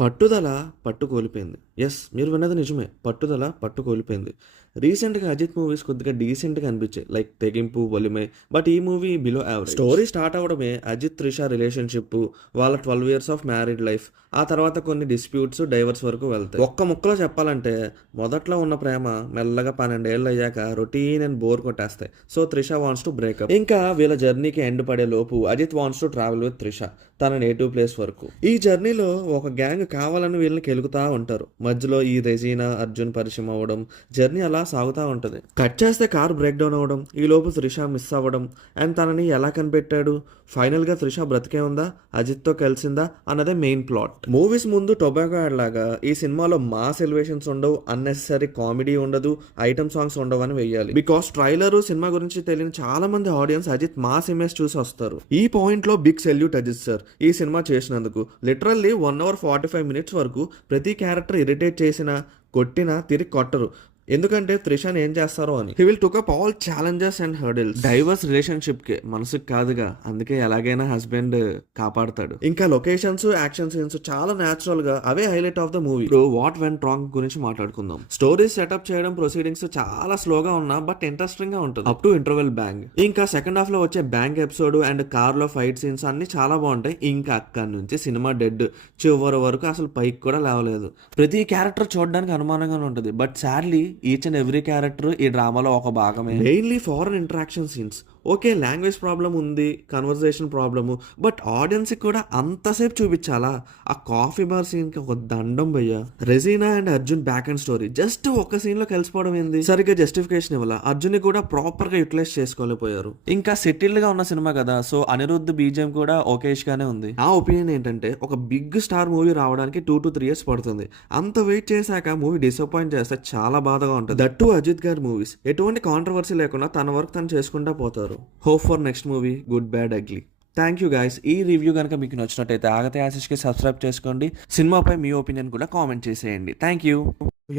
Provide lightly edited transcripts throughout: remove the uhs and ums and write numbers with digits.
పట్టుదల పట్టు కోల్పోయింది. యెస్! మీరు విన్నది నిజమే. పట్టుదల పట్టు కోల్పోయింది. రీసెంట్‌గా అజిత్ మూవీస్ కొద్దిగా డీసెంట్‌గా అనిపించాయి. లైక్ 'తెగింపు', 'ఒలిమె'. బట్ ఈ movie below average. Story start అవ్వడమే అజిత్, త్రిష రిలేషన్‌షిప్పు, వాళ్ళ 12 ఇయర్స్ ఆఫ్ మ్యారీడ్ లైఫ్. ఆ తర్వాత కొన్ని డిస్ప్యూట్స్, డైవర్స్ వరకు వెళ్తాయి. ఒక్క ముక్కలో చెప్పాలంటే మొదట్లో ఉన్న ప్రేమ మెల్లగా 12 ఏళ్ళు అయ్యాక రొటీన్ అండ్ బోర్ కొట్టేస్తాయి. So Trisha wants to break up. ఇంకా వీళ్ళ జర్నీకి ఎండ్ పడే లోపు Ajith wants to travel with Trisha తన నేటివ్ ప్లేస్ వరకు. ఈ జర్నీలో ఒక గ్యాంగ్ కావాలని వీళ్ళని కెలుకుతా ఉంటారు. మధ్యలో ఈ రెజీనా, అర్జున్ పరిచయం అవ్వడం, జర్నీ అలా సాగుతూ ఉంటుంది. కట్ చేస్తే కార్ బ్రేక్ డౌన్ అవ్వడం, ఈ లోపు త్రిష మిస్ అవ్వడం అండ్ తనని ఎలా కనిపెట్టాడు, ఫైనల్గా త్రిష బ్రతికే ఉందా, అజిత్తో కలిసిందా అన్నదే మెయిన్ ప్లాట్. మూవీస్ ముందు టొబాకో యాడ్ లాగా ఈ సినిమాలో మాస్ ఎలివేషన్స్ ఉండవు, అన్నెసరీ కామెడీ ఉండదు, ఐటమ్ సాంగ్స్ ఉండవు అని వెయ్యాలి. బికాస్ ట్రైలర్ సినిమా గురించి తెలియని చాలా మంది ఆడియన్స్ అజిత్ మాస్ ఇమేజ్ చూసి వస్తారు. ఈ పాయింట్ లో బిగ్ సెల్యూట్ అజిత్ సార్ ఈ సినిమా చేసినందుకు. లిటరల్లీ 1 hour 45 minutes వరకు ప్రతి క్యారెక్టర్ ఇరిటేట్ చేసినా కొట్టినా తిరిగి కొట్టరు. ఎందుకంటే త్రిషాని ఏం చేస్తారో అని. He will took up all challenges and hurdles. Divorce relationship కి మనసుకు కాదుగా, అందుకే ఎలాగైనా హస్బెండ్ కాపాడతాడు. ఇంకా లొకేషన్స్, యాక్షన్ సీన్స్ చాలా న్యాచురల్ గా అవే హైలైట్ ఆఫ్ ద మూవీ. ఇప్పుడు వాట్ వెంట్ రాంగ్ గురించి మాట్లాడుకుందాం. స్టోరీ సెటప్ చేయడం, ప్రొసీడింగ్స్ చాలా స్లోగా ఉన్నా బట్ ఇంట్రెస్టింగ్ గా ఉంటుంది అప్ టు ఇంటర్వెల్ బ్యాంగ్. ఇంకా సెకండ్ హాఫ్ లో వచ్చే బ్యాంక్ ఎపిసోడ్ అండ్ కార్ లో ఫైట్ సీన్స్ అన్ని చాలా బాగుంటాయి. ఇంకా అక్కడి నుంచి సినిమా డెడ్, చివరి వరకు అసలు పైకి కూడా లేవలేదు. ప్రతి క్యారెక్టర్ చూడడానికి అనుమానంగానే ఉంటుంది. But sadly each and every character ఈ డ్రామాలో ఒక భాగమే. Mainly foreign interaction scenes. Okay, language problem ఉంది, కన్వర్జేషన్ ప్రాబ్లము, బట్ ఆడియన్స్ కూడా అంతసేపు చూపించాలా? ఆ కాఫీ బార్ సీన్ కి ఒక దండం భయ్యా. Regina and Arjun back and story just ఒక సీన్ లో కలిసిపోవడం ఏంది? సరిగ్గా జస్టిఫికేషన్ ఇవ్వాల. అర్జున్ ని కూడా ప్రాపర్ గా యూటిలైజ్ చేసుకోలేకపోయారు. ఇంకా సెటిల్డ్ గా ఉన్న సినిమా కదా, సో అనిరుద్ధ్ బీజిఎం కూడా ఓకేష్ గానే ఉంది. నా ఒపీనియన్ ఏంటంటే ఒక బిగ్ స్టార్ మూవీ రావడానికి 2 to 3 years పడుతుంది. అంత వెయిట్ చేశాక మూవీ డిసప్పాయింట్ చేస్తే చాలా బాధగా ఉంటుంది. దట్టు అజిత్ గారి మూవీస్ ఎటువంటి కాంట్రవర్సీ లేకుండా తన వర్క్ తను చేసుకుంటా పోతారు. Hope for next movie good bad ugly. Thank you guys. ఈ రివ్యూ కనుక మీకు నచ్చినట్టయితే ఆగతే ఆశిష్కి సబ్స్క్రైబ్ చేసుకోండి. సినిమాపై మీ ఒపీనియన్ కూడా కామెంట్ చేసేయండి. Thank you.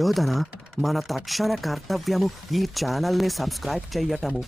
యోధన మన తక్షణ కర్తవ్యము ఈ ఛానల్ని సబ్స్క్రైబ్ చెయ్యటము.